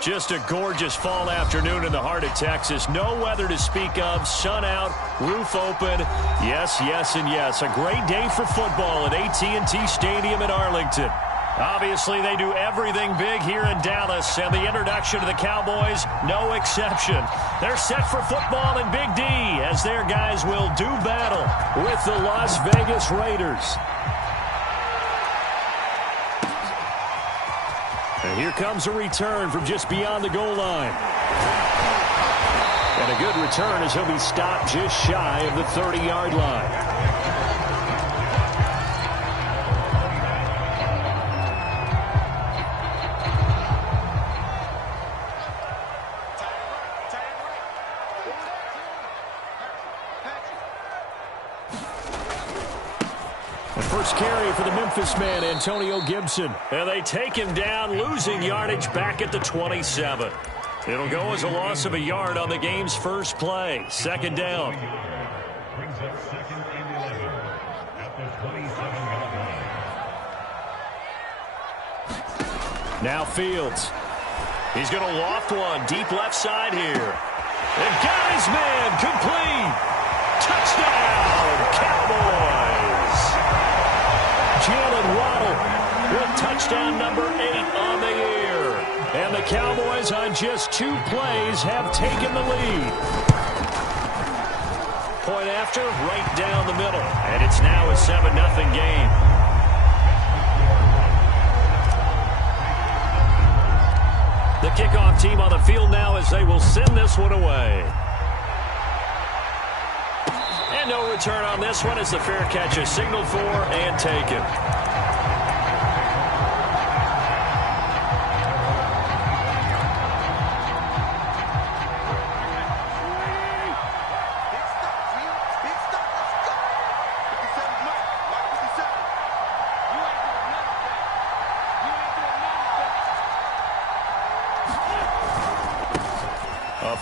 Just a gorgeous fall afternoon in the heart of Texas. No weather to speak of. Sun out, roof open. Yes, yes, and yes. A great day for football at AT&T Stadium in Arlington. Obviously, they do everything big here in Dallas, and the introduction to the Cowboys, no exception. They're set for football in Big D as their guys will do battle with the Las Vegas Raiders. And here comes a return from just beyond the goal line. And a good return as he'll be stopped just shy of the 30-yard line. First carry for the Memphis man, Antonio Gibson. And they take him down, losing yardage back at the 27. It'll go as a loss of a yard on the game's first play. Second down. Brings up second and 11 at the 27-yard line. Now Fields. He's going to loft one deep left side here. And got his man complete. Touchdown, Cowboys. Jalen Waddle with touchdown number 8 on the year. And the Cowboys on just 2 plays have taken the lead. Point after, right down the middle. And it's now a 7-0 game. The kickoff team on the field now as they will send this one away. And no return on this one as the fair catch is signaled for and taken.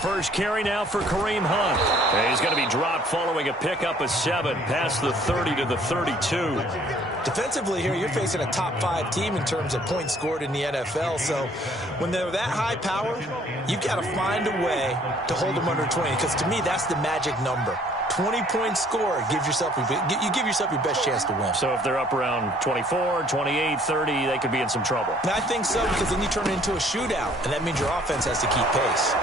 First carry now for Kareem Hunt. And he's going to be dropped following a pickup of 7 past the 30 to the 32. Defensively here, you're facing a top 5 team in terms of points scored in the NFL. So when they're that high powered, you've got to find a way to hold them under 20. Because to me, that's the magic number. 20 points scored, you give yourself your best chance to win. So if they're up around 24, 28, 30, they could be in some trouble. I think so, because then you turn it into a shootout, and that means your offense has to keep pace.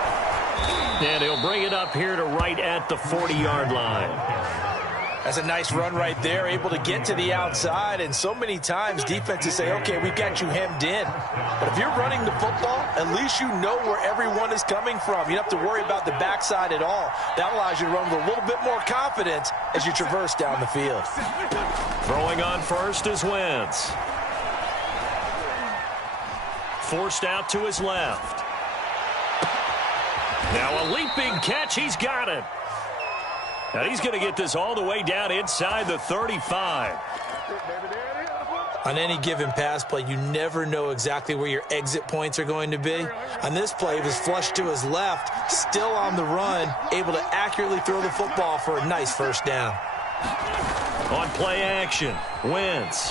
And he'll bring it up here to right at the 40-yard line. That's a nice run right there, able to get to the outside. And so many times defenses say, okay, we've got you hemmed in. But if you're running the football, at least you know where everyone is coming from. You don't have to worry about the backside at all. That allows you to run with a little bit more confidence as you traverse down the field. Throwing on first is Wentz. Forced out to his left. Now a leaping catch. He's got it. Now he's going to get this all the way down inside the 35. On any given pass play, you never know exactly where your exit points are going to be. On this play, it was flushed to his left, still on the run, able to accurately throw the football for a nice first down. On play action, Wentz.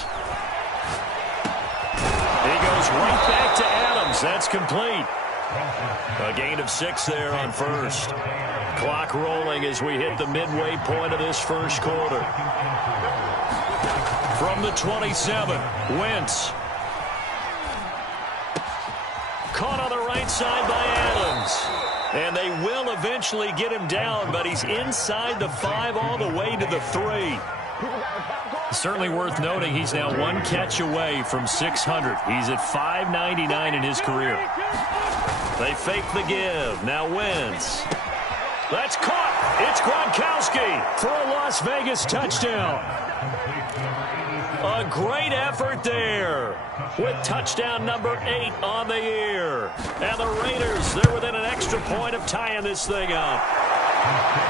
He goes right back to Adams. That's complete. A gain of 6 there on first. Clock rolling as we hit the midway point of this first quarter. From the 27, Wentz. Caught on the right side by Adams. And they will eventually get him down, but he's inside the 5 all the way to the 3. Certainly worth noting he's now 1 catch away from 600. He's at 599 in his career. They fake the give. Now Wentz. That's caught. It's Gronkowski for a Las Vegas touchdown. A great effort there with touchdown number 8 on the year. And the Raiders, they're within an extra point of tying this thing up.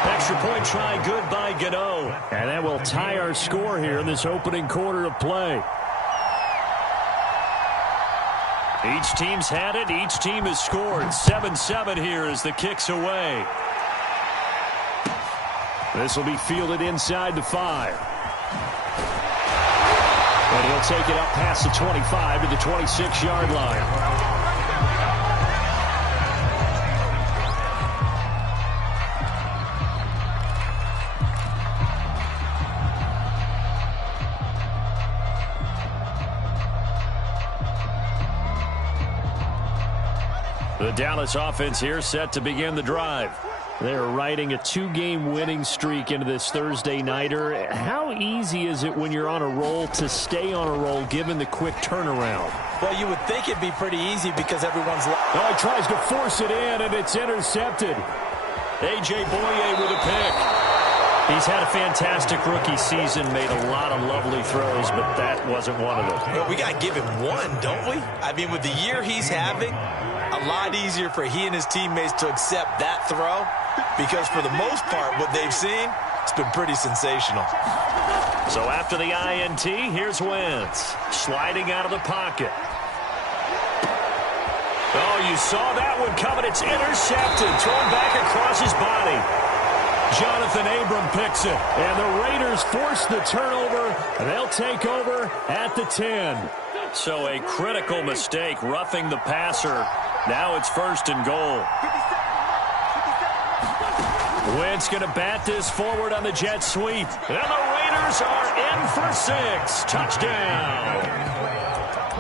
Extra point try good by Gano. And that will tie our score here in this opening quarter of play. Each team's had it. Each team has scored. 7-7 here as the kick's away. This will be fielded inside the 5. And he'll take it up past the 25 to the 26-yard line. The Dallas offense here set to begin the drive. They're riding a 2-game winning streak into this Thursday nighter. How easy is it when you're on a roll to stay on a roll given the quick turnaround? Well, you would think it'd be pretty easy because everyone's... Oh, he tries to force it in, and it's intercepted. A.J. Boye with a pick. He's had a fantastic rookie season, made a lot of lovely throws, but that wasn't one of them. Well, we got to give him one, don't we? I mean, with the year he's having, a lot easier for he and his teammates to accept that throw because for the most part, what they've seen, it's been pretty sensational. So after the INT, here's Wentz sliding out of the pocket. Oh, you saw that one coming. It's intercepted, thrown back across his body. Jonathan Abram picks it, and the Raiders force the turnover, and they'll take over at the 10. So a critical mistake, roughing the passer. Now it's 1st and goal. Wentz going to bat this forward on the jet sweep, and the Raiders are in for 6. Touchdown.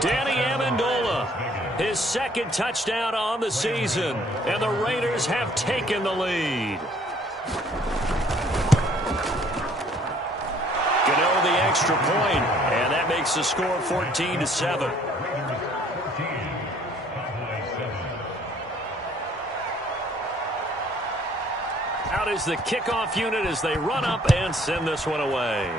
Danny Amendola, his 2nd touchdown on the season, and the Raiders have taken the lead. Gano the extra point, and that makes the score 14-7. Out is the kickoff unit as they run up and send this one away.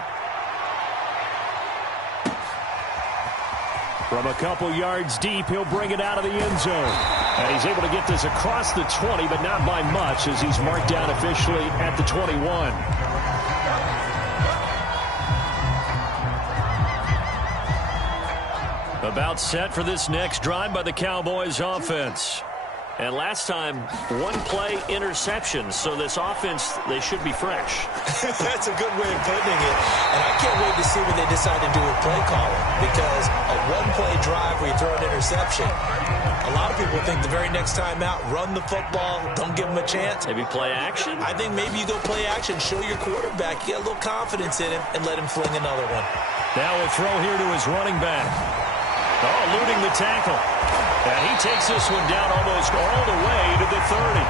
From a couple yards deep, he'll bring it out of the end zone. And he's able to get this across the 20, but not by much as he's marked down officially at the 21. About set for this next drive by the Cowboys offense. And last time, 1-play interception. So this offense, they should be fresh. That's a good way of putting it. And I can't wait to see what they decide to do with play calling. Because a 1-play drive where you throw an interception, a lot of people think the very next time out, run the football, don't give them a chance. Maybe play action? I think maybe you go play action, show your quarterback, get a little confidence in him, and let him fling another one. Now a throw here to his running back. Oh, eluding the tackle. And he takes this one down almost all the way to the 30.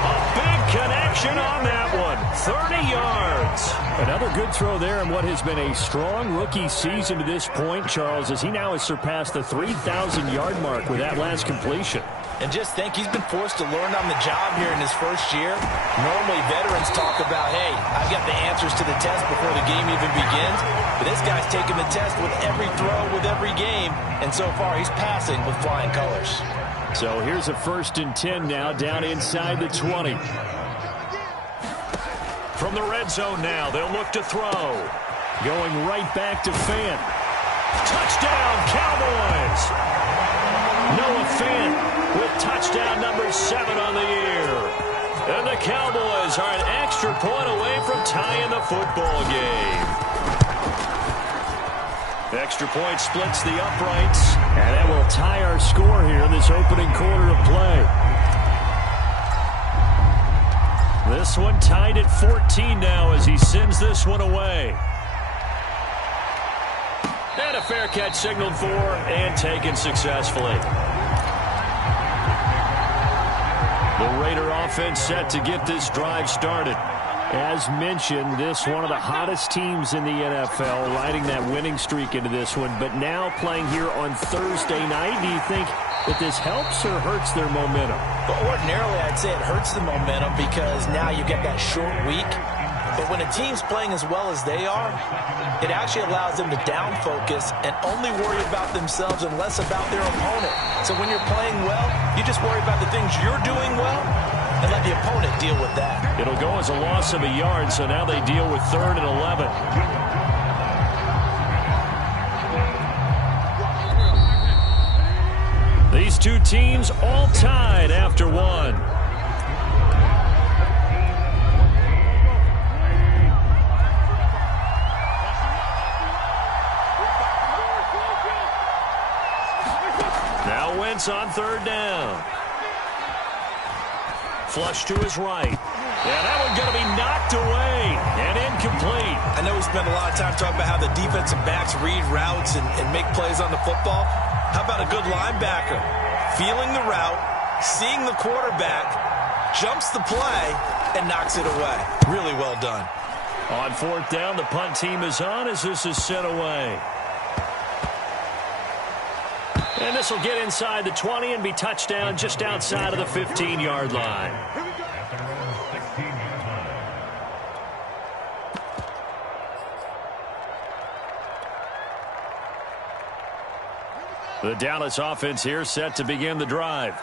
A big connection on that one. 30 yards. Another good throw there in what has been a strong rookie season to this point, Charles, as he now has surpassed the 3,000-yard mark with that last completion. And just think, he's been forced to learn on the job here in his first year. Normally, veterans talk about, hey, I've got the answers to the test before the game even begins. But this guy's taking the test with every throw, with every game. And so far, he's passing with flying colors. So here's a 1st and 10 now, down inside the 20. From the red zone now, they'll look to throw. Going right back to Fant. Touchdown, Cowboys! Noah Fant with touchdown number 7 on the year. And the Cowboys are an extra point away from tying the football game. Extra point splits the uprights, and that will tie our score here in this opening quarter of play. This one tied at 14 now as he sends this one away. And a fair catch signaled for and taken successfully. The Raider offense set to get this drive started. As mentioned, this one of the hottest teams in the NFL, riding that winning streak into this one, but now playing here on Thursday night. Do you think that this helps or hurts their momentum? Well, ordinarily, I'd say it hurts the momentum because now you get that short week. But when a team's playing as well as they are, it actually allows them to down focus and only worry about themselves and less about their opponent. So when you're playing well, you just worry about the things you're doing well and let the opponent deal with that. It'll go as a loss of a yard, so now they deal with 3rd and 11. These two teams all tied after one. Now Wentz on 3rd down. Flush to his right. Yeah, that one's going to be knocked away and incomplete. I know we spent a lot of time talking about how the defensive backs read routes and make plays on the football. How about a good linebacker feeling the route, seeing the quarterback, jumps the play, and knocks it away. Really well done. On fourth down, the punt team is on as this is sent away. And this will get inside the 20 and be touchdown just outside of the 15-yard line. The Dallas offense here set to begin the drive.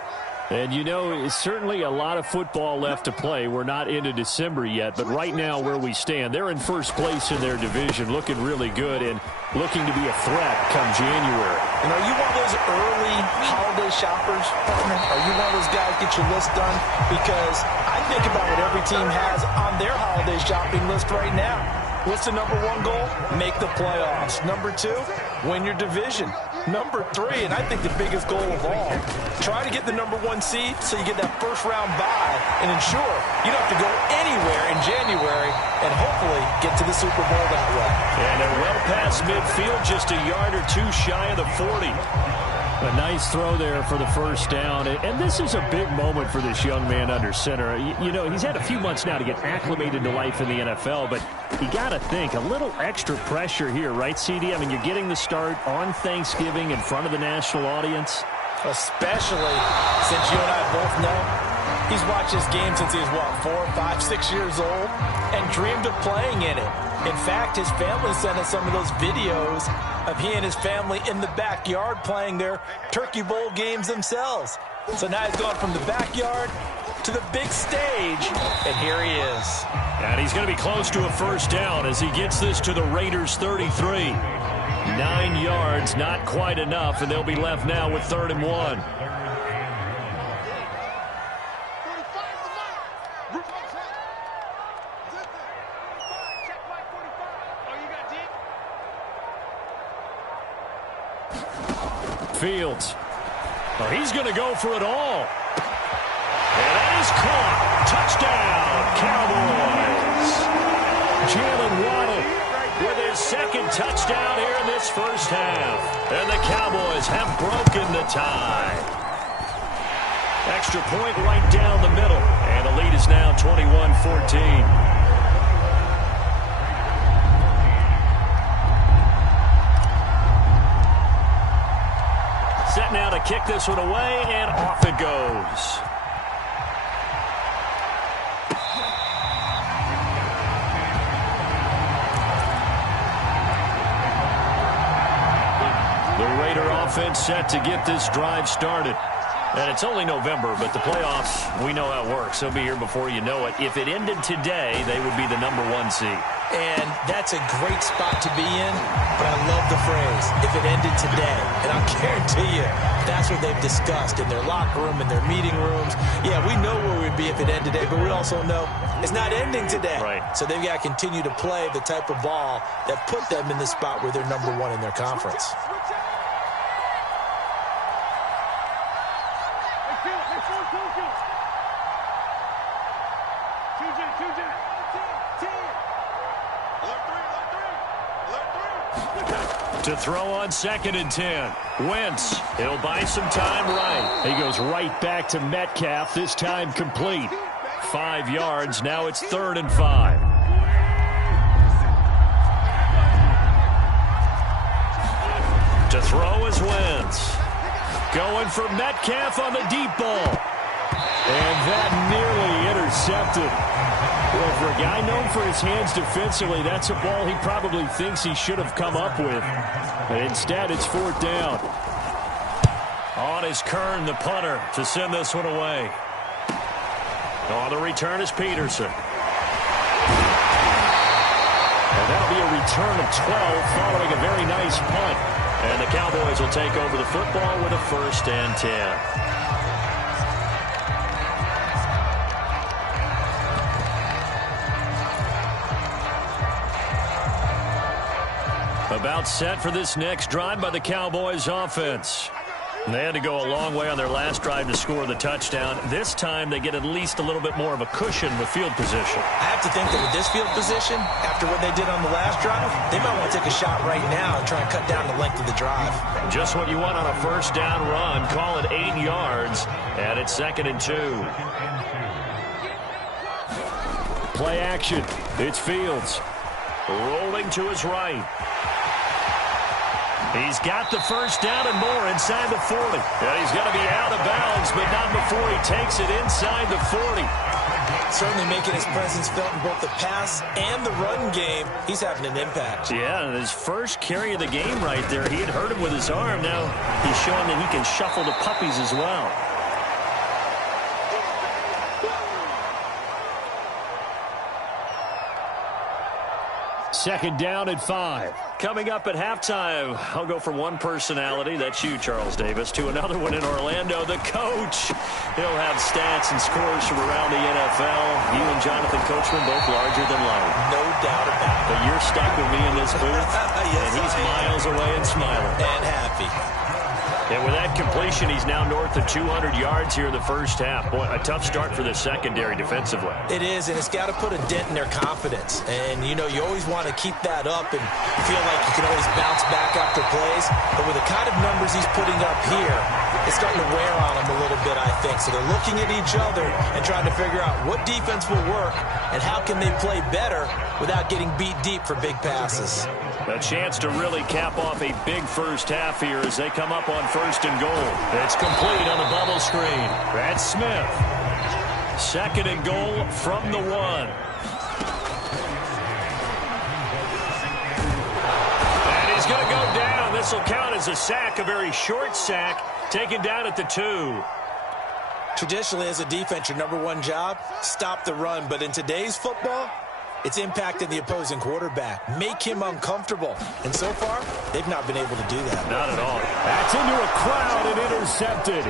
And, you know, certainly a lot of football left to play. We're not into December yet, but right now where we stand, they're in first place in their division, looking really good and looking to be a threat come January. And are you one of those early holiday shoppers, partner? Are you one of those guys get your list done? Because I think about what every team has on their holiday shopping list right now. What's the number one goal? Make the playoffs. Number two, win your division. Number three, and I think the biggest goal of all, try to get the number one seed so you get that first round bye and ensure you don't have to go anywhere in January and hopefully get to the Super Bowl that way. And they're well past midfield, just a yard or two shy of the 40. A nice throw there for the first down. And this is a big moment for this young man under center. You know, he's had a few months now to get acclimated to life in the NFL, but you got to think a little extra pressure here, right, CD? I mean, you're getting the start on Thanksgiving in front of the national audience. Especially since you and I both know he's watched this game since he was, what, 4, 5, 6 years old and dreamed of playing in it. In fact, his family sent us some of those videos of he and his family in the backyard playing their Turkey Bowl games themselves. So now he's going from the backyard to the big stage, and here he is. And he's going to be close to a first down as he gets this to the Raiders' 33. 9 yards, not quite enough, and they'll be left now with 3rd and 1. Fields. Oh, he's going to go for it all. And that is caught. Touchdown, Cowboys. Jalen Waddle with his second touchdown here in this first half. And the Cowboys have broken the tie. Extra point right down the middle. And the lead is now 21-14. Set now to kick this one away, and off it goes. The Raider offense set to get this drive started. And it's only November, but the playoffs, we know how it works. They'll be here before you know it. If it ended today, they would be the number 1 seed. And that's a great spot to be in, but I love the phrase, if it ended today. And I'll guarantee you, that's what they've discussed in their locker room, in their meeting rooms. Yeah, we know where we'd be if it ended today, but we also know it's not ending today. Right. So they've got to continue to play the type of ball that put them in the spot where they're number 1 in their conference. To throw on 2nd and 10. Wentz, he'll buy some time right. He goes right back to Metcalf, this time complete. 5 yards, now it's 3rd and 5. To throw is Wentz. Going for Metcalf on the deep ball. And that nearly intercepted. Well, for a guy known for his hands defensively, that's a ball he probably thinks he should have come up with. But instead, it's 4th down. On is Kern, the punter, to send this one away. On the return is Peterson. And that'll be a return of 12 following a very nice punt. And the Cowboys will take over the football with a 1st and 10. About set for this next drive by the Cowboys offense. They had to go a long way on their last drive to score the touchdown. This time they get at least a little bit more of a cushion with field position. I have to think that with this field position, after what they did on the last drive, they might want to take a shot right now and try and cut down the length of the drive. Just what you want on a first down run. Call it 8 yards, and it's 2nd and 2. Play action. It's Fields. Rolling to his right. He's got the first down and more inside the 40. And he's going to be out of bounds, but not before he takes it inside the 40. Certainly making his presence felt in both the pass and the run game. He's having an impact. Yeah, his first carry of the game right there. He had hurt him with his arm. Now he's showing that he can shuffle the puppies as well. Second down at 5. Coming up at halftime, I'll go from one personality, that's you, Charles Davis, to another one in Orlando, the coach. He'll have stats and scores from around the NFL. You and Jonathan Coachman both larger than life. No doubt about it. But you're stuck with me in this booth, yes, and he's miles away and smiling. And happy. And with that completion, he's now north of 200 yards here in the first half. Boy, a tough start for the secondary defensively. It is, and it's got to put a dent in their confidence. And, you know, you always want to keep that up and feel like you can always bounce back after plays. But with the kind of numbers he's putting up here, it's starting to wear on them a little bit, I think. So they're looking at each other and trying to figure out what defense will work and how can they play better without getting beat deep for big passes. A chance to really cap off a big first half here as they come up on 1st and goal. It's complete on the bubble screen. Brad Smith. 2nd and goal from the 1. And he's going to go down. This will count as a sack, a very short sack, taken down at the 2. Traditionally, as a defense, your number one job, stop the run. But in today's football, it's impacting the opposing quarterback. Make him uncomfortable. And so far, they've not been able to do that. Not at all. That's into a crowd and intercepted.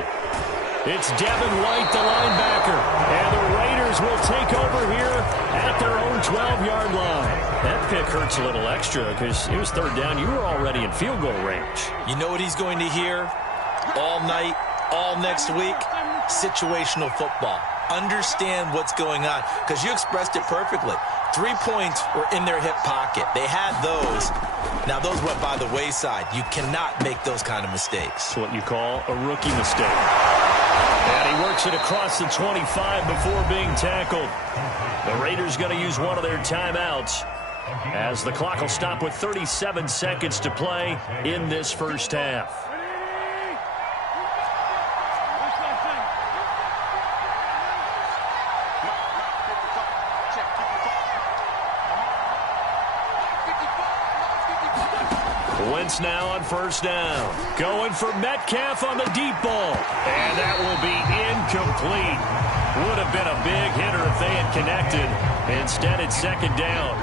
It's Devin White, the linebacker. And the Raiders will take over here at their own 12-yard line. That pick hurts a little extra because it was 3rd down. You were already in field goal range. You know what he's going to hear all night, all next week? Situational football. Understand what's going on because you expressed it perfectly. 3 points were in their hip pocket. They had those. Now, those went by the wayside. You cannot make those kind of mistakes. It's what you call a rookie mistake. And he works it across the 25 before being tackled. The Raiders going to use one of their timeouts as the clock will stop with 37 seconds to play in this first half. Wentz now on 1st down. Going for Metcalf on the deep ball. And that will be incomplete. Would have been a big hitter if they had connected. Instead, it's 2nd down.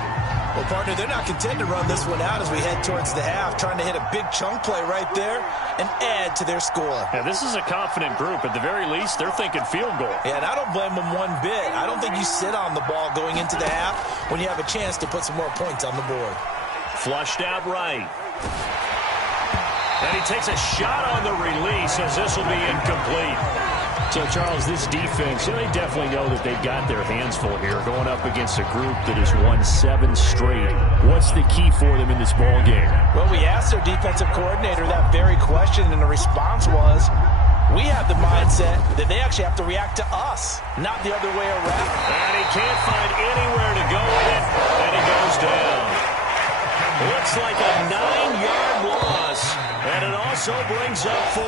Well, partner, they're not content to run this one out as we head towards the half, trying to hit a big chunk play right there and add to their score. Yeah, this is a confident group. At the very least, they're thinking field goal. Yeah, and I don't blame them one bit. I don't think you sit on the ball going into the half when you have a chance to put some more points on the board. Flushed out right. And he takes a shot on the release as this will be incomplete. So, Charles, this defense, they definitely know that they've got their hands full here going up against a group that has won 7 straight. What's the key for them in this ball game? Well, we asked their defensive coordinator that very question, and the response was, we have the mindset that they actually have to react to us, not the other way around. And he can't find anywhere to go with it, and he goes down. Looks like a 9-yard loss, and it also brings up 4.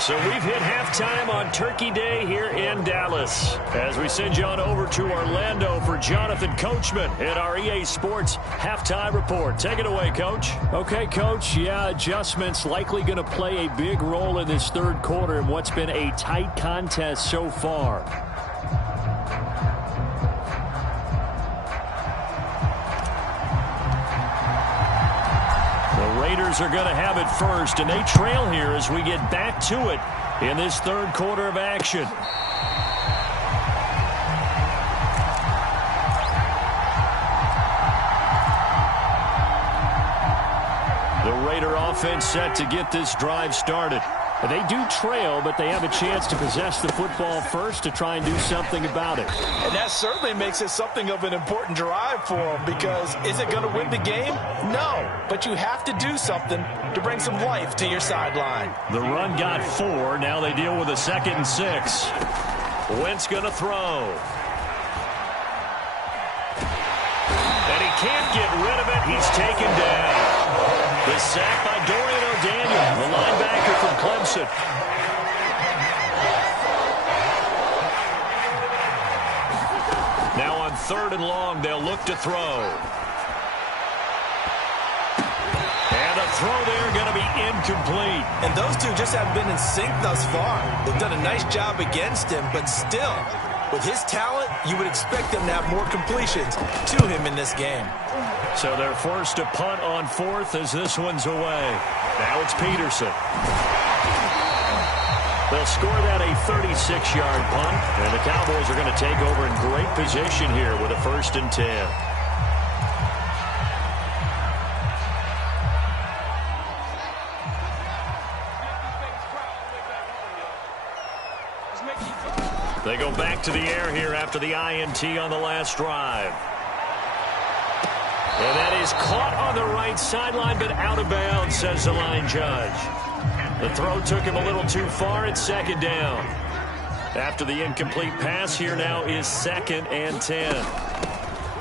So we've hit halftime on Turkey Day here in Dallas. As we send you on over to Orlando for Jonathan Coachman in our EA Sports Halftime Report. Take it away, Coach. Okay, Coach. Yeah, adjustments likely going to play a big role in this 3rd quarter in what's been a tight contest so far. Raiders are going to have it first, and they trail here as we get back to it in this 3rd quarter of action. The Raider offense offense set to get this drive started. They do trail, but they have a chance to possess the football first to try and do something about it. And that certainly makes it something of an important drive for them, because is it going to win the game? No, but you have to do something to bring some life to your sideline. The run got 4. Now they deal with a 2nd and 6. Wentz going to throw. And he can't get rid of it. He's taken down. The sack by Dorian O'Daniel, the linebacker from Clemson. Now on 3rd and long, they'll look to throw. And a throw there going to be incomplete. And those two just haven't been in sync thus far. They've done a nice job against him, but still, with his talent, you would expect them to have more completions to him in this game. So they're forced to punt on 4th as this one's away. Now it's Peterson. They'll score that a 36-yard punt, and the Cowboys are going to take over in great position here with a 1st and 10. They go back to the air here after the INT on the last drive. And that is caught on the right sideline, but out of bounds, says the line judge. The throw took him a little too far. It's 2nd down. After the incomplete pass, here now is 2nd and 10.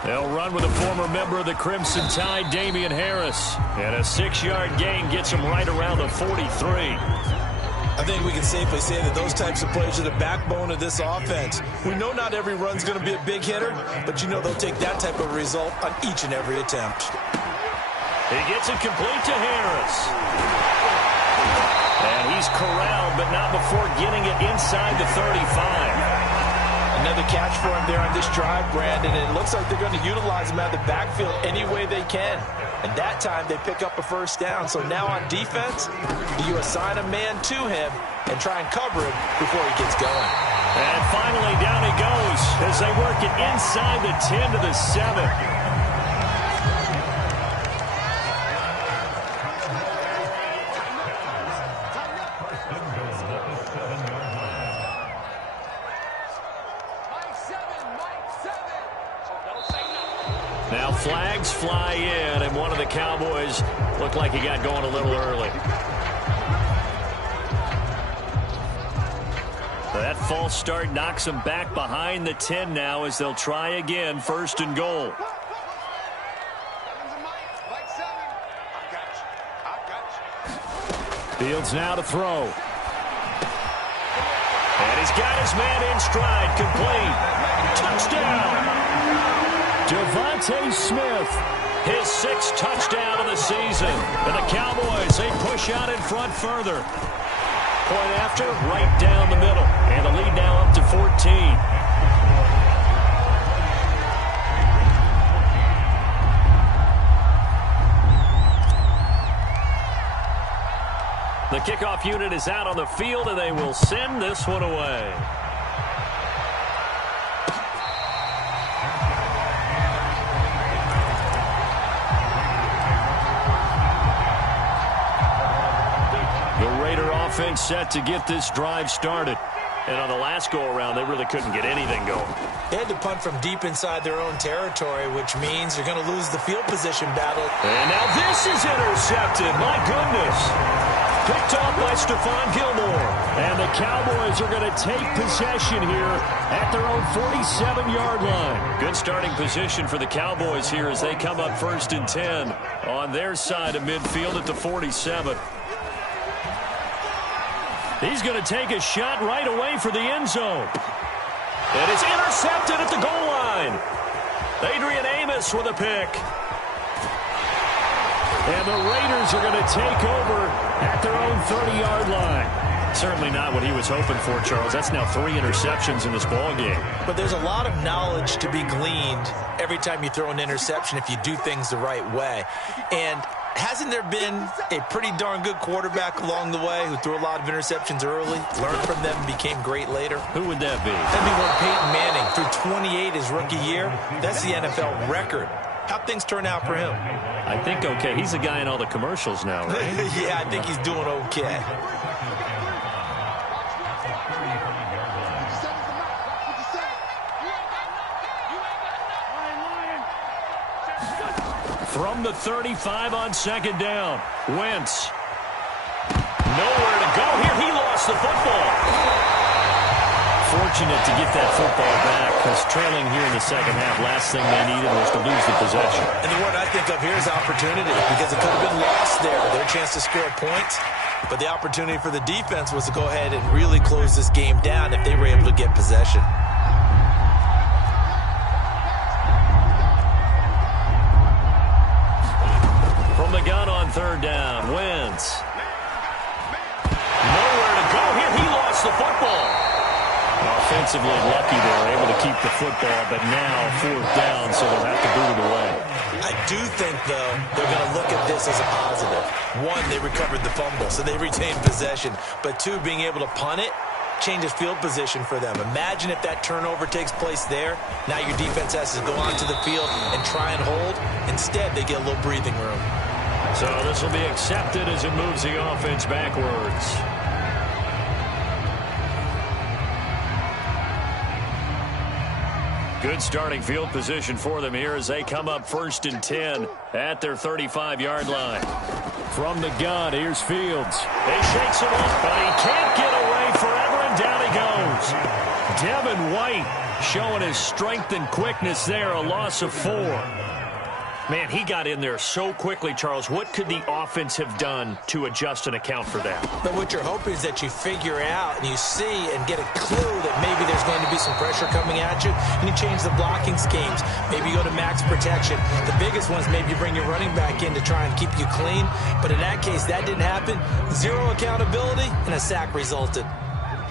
They'll run with a former member of the Crimson Tide, Damian Harris. And a 6-yard gain gets him right around the 43. I think we can safely say that those types of plays are the backbone of this offense. We know not every run's going to be a big hitter, but you know they'll take that type of result on each and every attempt. He gets it complete to Harris. And he's corralled, but not before getting it inside the 35. Another catch for him there on this drive, Brandon, and it looks like they're going to utilize him out of the backfield any way they can. And that time they pick up a 1st down. So now on defense, you assign a man to him and try and cover him before he gets going. And finally down he goes as they work it inside the 10 to the 7. Now flags fly in, and one of the Cowboys looked like he got going a little early. That false start knocks them back behind the 10 now as they'll try again, 1st and goal. Fields now to throw. And he's got his man in stride, complete. Touchdown! Devontae Smith, his 6th touchdown of the season. And the Cowboys, they push out in front further. Point after, right down the middle. And the lead now up to 14. The kickoff unit is out on the field, and they will send this one away. Offense set to get this drive started. And on the last go-around, they really couldn't get anything going. They had to punt from deep inside their own territory, which means they're going to lose the field position battle. And now this is intercepted. My goodness. Picked off by Stephon Gilmore. And the Cowboys are going to take possession here at their own 47-yard line. Good starting position for the Cowboys here as they come up 1st and 10 on their side of midfield at the 47. He's going to take a shot right away for the end zone. And it's intercepted at the goal line. Adrian Amos with a pick. And the Raiders are going to take over at their own 30-yard line. Certainly not what he was hoping for, Charles. That's now 3 interceptions in this ballgame. But there's a lot of knowledge to be gleaned every time you throw an interception if you do things the right way. And hasn't there been a pretty darn good quarterback along the way who threw a lot of interceptions early, learned from them, and became great later? Who would that be? That'd be one Peyton Manning. Threw 28 his rookie year. That's the NFL record. How'd things turn out for him? I think okay. He's the guy in all the commercials now, right? Yeah, I think he's doing okay. From the 35 on second down. Wentz. Nowhere to go here. He lost the football. Fortunate to get that football back because trailing here in the second half, last thing they needed was to lose the possession. And the word I think of here is opportunity because it could have been lost there. Their chance to score points. But the opportunity for the defense was to go ahead and really close this game down if they were able to get possession. From the gun on third down, Wentz. Nowhere to go here. He lost the football. Offensively lucky they were able to keep the football, but now fourth down, so they'll have to boot it away. I do think, though, they're going to look at this as a positive. One, they recovered the fumble, so they retained possession. But two, being able to punt it changes field position for them. Imagine if that turnover takes place there. Now your defense has to go onto the field and try and hold. Instead, they get a little breathing room. So this will be accepted as it moves the offense backwards. Good starting field position for them here as they come up 1st and 10 at their 35-yard line. From the gun, here's Fields. He shakes it off, but he can't get away forever, and down he goes. Devin White showing his strength and quickness there, a loss of 4. Man, he got in there so quickly, Charles. What could the offense have done to adjust and account for that? But what you're hoping is that you figure out and you see and get a clue that maybe there's going to be some pressure coming at you, and you change the blocking schemes. Maybe you go to max protection. The biggest ones, maybe you bring your running back in to try and keep you clean. But in that case, that didn't happen. Zero accountability, and a sack resulted.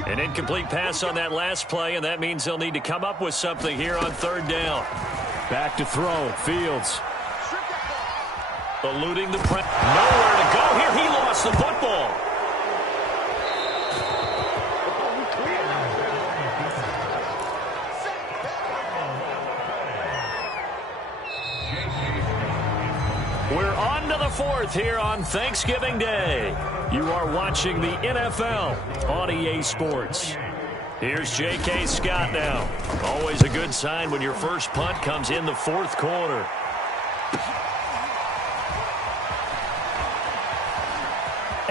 An incomplete pass on that last play, and that means they'll need to come up with something here on third down. Back to throw. Fields. Eluding the press. Nowhere to go here. He lost the football. We're on to the fourth here on Thanksgiving Day. You are watching the NFL on EA Sports. Here's J.K. Scott now. Always a good sign when your first punt comes in the fourth quarter.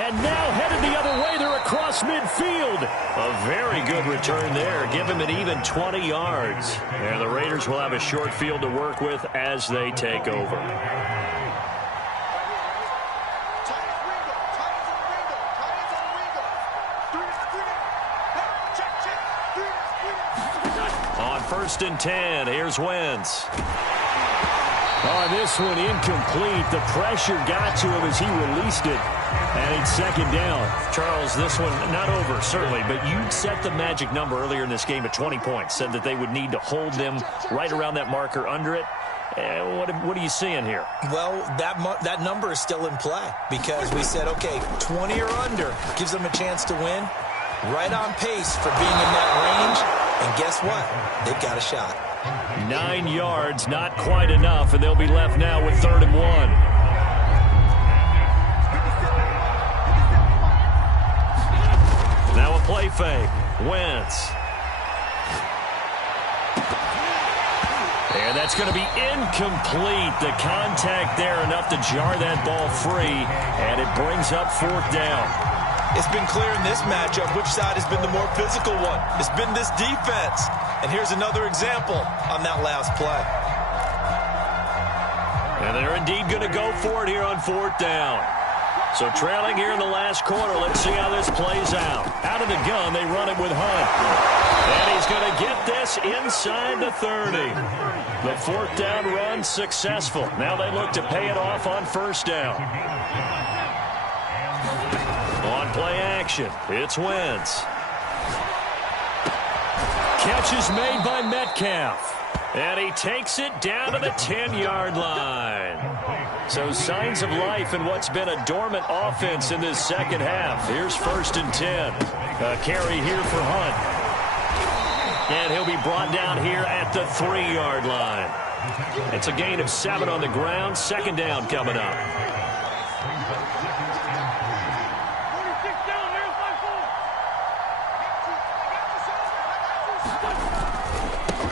And now headed the other way. They're across midfield. A very good return there. Give him an even 20 yards. And the Raiders will have a short field to work with as they take over. On 1st and 10, here's Wentz. Oh, this one incomplete. The pressure got to him as he released it. And it's second down. Charles, this one not over, certainly, but you set the magic number earlier in this game at 20 points. Said that they would need to hold them right around that marker under it. What are you seeing here? Well, that number is still in play because we said, okay, 20 or under gives them a chance to win. Right on pace for being in that range. And guess what? They've got a shot. 9 yards, not quite enough, and they'll be left now with 3rd and 1. Now a play fake. Wentz. And that's going to be incomplete. The contact there enough to jar that ball free, and it brings up 4th down. It's been clear in this matchup which side has been the more physical one. It's been this defense. And here's another example on that last play. And they're indeed going to go for it here on 4th down. So trailing here in the last quarter, let's see how this plays out. Out of the gun, they run it with Hunt. And he's going to get this inside the 30. The 4th down run successful. Now they look to pay it off on 1st down. On play action, it's Wentz. Catch is made by Metcalf. And he takes it down to the 10-yard line. So signs of life in what's been a dormant offense in this second half. Here's 1st and 10. A carry here for Hunt. And he'll be brought down here at the 3-yard line. It's a gain of 7 on the ground. Second down coming up.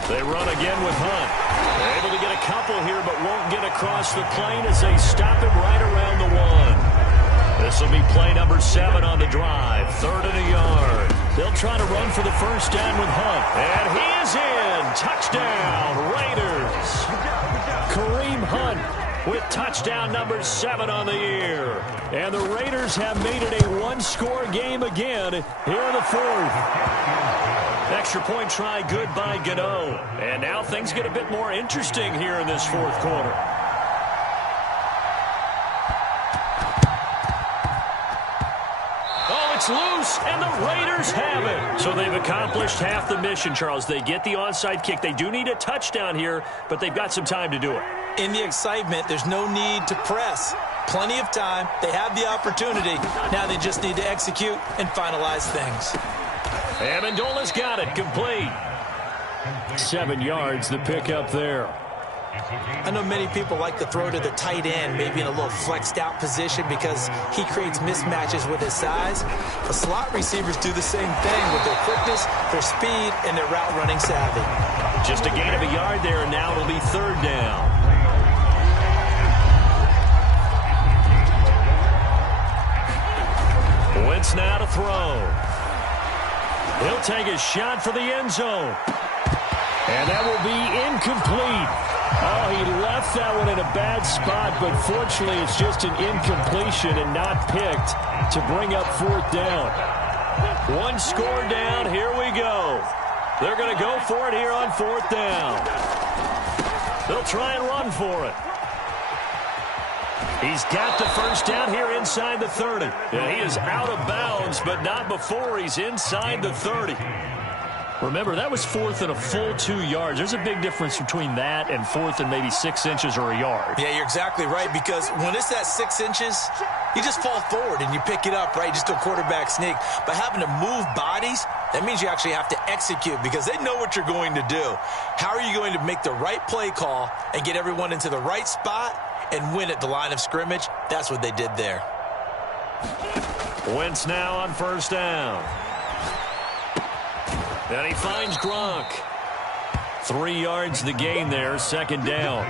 They run again with Hunt. They're able to get a couple here, but won't get across the plane as they stop him right around the 1. This will be play number 7 on the drive. 3rd and a yard. They'll try to run for the first down with Hunt. And he is in. Touchdown, Raiders. Kareem Hunt with touchdown number 7 on the year. And the Raiders have made it a one-score game again here in the 4th. Extra point try good by Gano. And now things get a bit more interesting here in this 4th quarter. Oh, it's loose, and the Raiders have it. So they've accomplished half the mission, Charles. They get the onside kick. They do need a touchdown here, but they've got some time to do it. In the excitement, there's no need to press. Plenty of time. They have the opportunity. Now they just need to execute and finalize things. Amendola's got it, complete. 7 yards, the pickup there. I know many people like to throw to the tight end, maybe in a little flexed out position because he creates mismatches with his size. The slot receivers do the same thing with their quickness, their speed, and their route running savvy. Just a gain of a yard there, and now it'll be 3rd down. Wentz now to throw. He'll take a shot for the end zone. And that will be incomplete. Oh, he left that one in a bad spot, but fortunately it's just an incompletion and not picked to bring up 4th down. 1 score down. Here we go. They're going to go for it here on 4th down. They'll try and run for it. He's got the first down here inside the 30. Yeah, he is out of bounds, but not before he's inside the 30. Remember, that was 4th and a full 2 yards. There's a big difference between that and 4th and maybe 6 inches or a yard. Yeah, you're exactly right, because when it's at 6 inches, you just fall forward and you pick it up, right? You just go quarterback sneak. But having to move bodies, that means you actually have to execute because they know what you're going to do. How are you going to make the right play call and get everyone into the right spot and win at the line of scrimmage? That's what they did there. Wentz now on first down. And he finds Gronk. 3 yards the gain there, second down.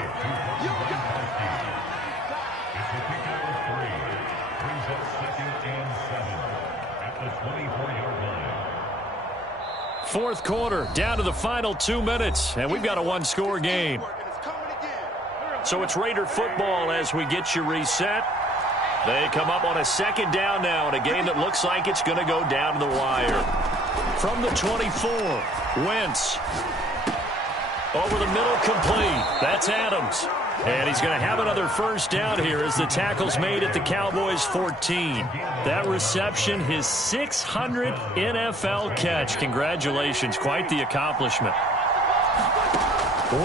Fourth quarter, down to the final 2 minutes, and we've got a one-score game. So it's Raider football as we get you reset. They come up on a second down now in a game that looks like it's going to go down to the wire. From the 24, Wentz. Over the middle, complete. That's Adams. And he's going to have another first down here as the tackle's made at the Cowboys' 14. That reception, his 600th NFL catch. Congratulations. Quite the accomplishment.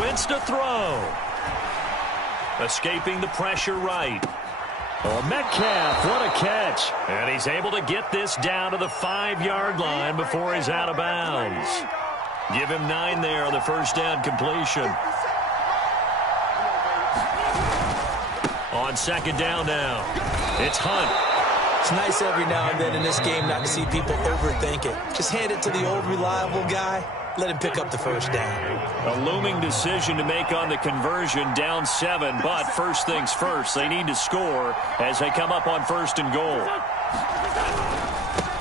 Wentz to throw. Escaping the pressure right. Oh, Metcalf, what a catch. And he's able to get this down to the 5-yard line before he's out of bounds. Give him 9 there on the first down completion. On second down now, it's Hunt. It's nice every now and then in this game not to see people overthink it. Just hand it to the old reliable guy. Let him pick up the first down. A looming decision to make on the conversion, down 7, but first things first, they need to score as they come up on first and goal.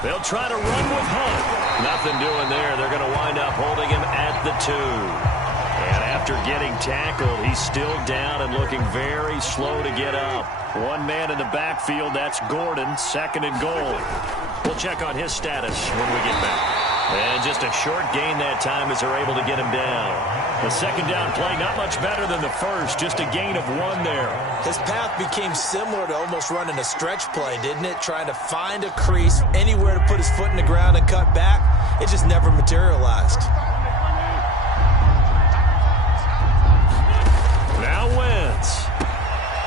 They'll try to run with Hunt. Nothing doing there. They're going to wind up holding him at the 2. And after getting tackled, he's still down and looking very slow to get up. One man in the backfield, that's Gordon, second and goal. We'll check on his status when we get back. And just a short gain that time as they're able to get him down. The second down play, not much better than the first, just a gain of 1 there. His path became similar to almost running a stretch play, didn't it? Trying to find a crease, anywhere to put his foot in the ground and cut back. It just never materialized. Now Wentz.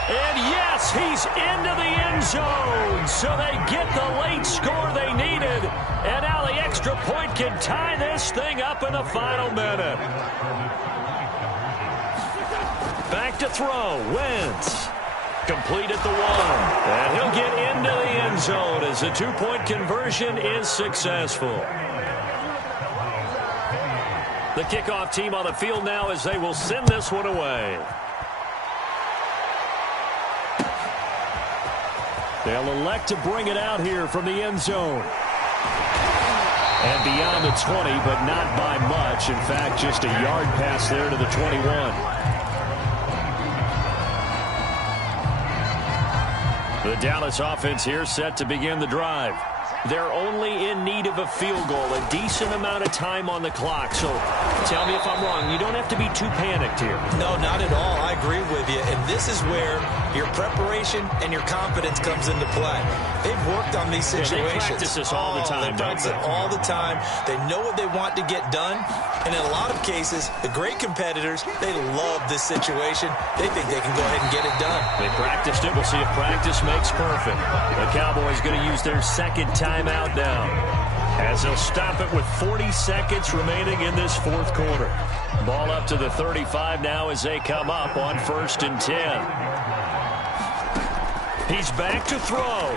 And yes, he's into the end zone. So they get the late score they needed. And now the extra point can tie this thing up in the final minute. back to throw. Wentz. Complete at the 1. And he'll get into the end zone as the 2-point conversion is successful. The kickoff team on the field now as they will send this one away. They'll elect to bring it out here from the end zone. And beyond the 20, but not by much. In fact, just a yard pass there to the 21. The Dallas offense here set to begin the drive. They're only in need of a field goal, a decent amount of time on the clock. So tell me if I'm wrong. You don't have to be too panicked here. No, not at all. I agree with you. And this is where your preparation and your confidence comes into play. They've worked on these situations. They practice this all the time. They practice it all the time. They know what they want to get done. And in a lot of cases, the great competitors, they love this situation. They think they can go ahead and get it done. They practiced it. We'll see if practice makes perfect. The Cowboys going to use their second timeout now, as they'll stop it with 40 seconds remaining in this fourth quarter. Ball up to the 35 now as they come up on 1st and 10. He's back to throw.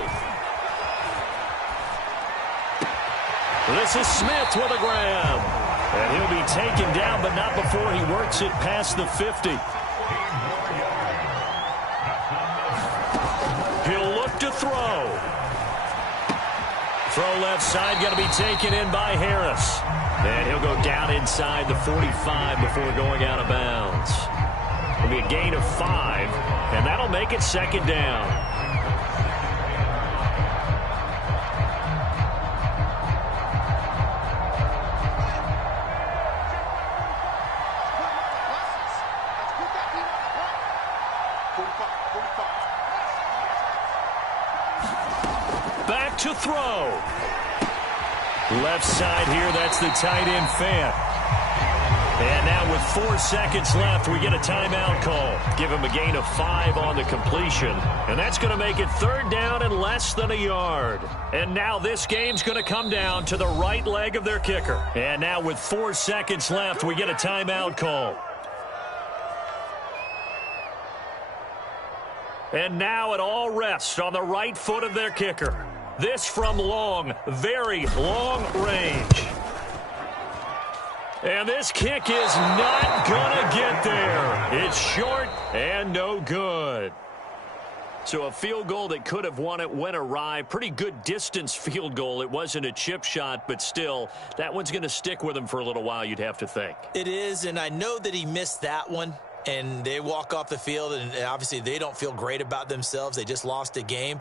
This is Smith with a grab. And he'll be taken down, but not before he works it past the 50. He'll look to throw. Throw left side, going to be taken in by Harris. And he'll go down inside the 45 before going out of bounds. It'll be a gain of 5, and that'll make it 2nd down. Back to throw. Left side here, that's the tight end Fant. And now with 4 seconds left, we get a timeout call. Give him a gain of 5 on the completion. And that's going to make it 3rd down and less than a yard. And now this game's going to come down to the right leg of their kicker. And now with 4 seconds left, we get a timeout call. And now it all rests on the right foot of their kicker. This from long, very long range. And this kick is not going to get there. It's short and no good. So a field goal that could have won it went awry. Pretty good distance field goal. It wasn't a chip shot, but still, that one's going to stick with him for a little while, you'd have to think. It is, and I know that he missed that one. And they walk off the field, and obviously they don't feel great about themselves. They just lost a game.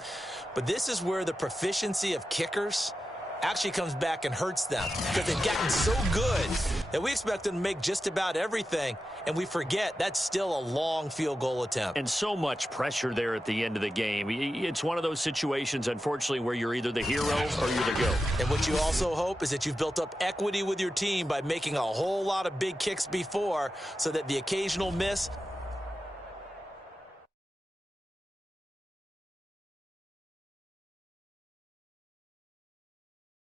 But this is where the proficiency of kickers actually comes back and hurts them, because they've gotten so good that we expect them to make just about everything, and we forget that's still a long field goal attempt. And so much pressure there at the end of the game. It's one of those situations, unfortunately, where you're either the hero or you're the GOAT. And what you also hope is that you've built up equity with your team by making a whole lot of big kicks before, so that the occasional miss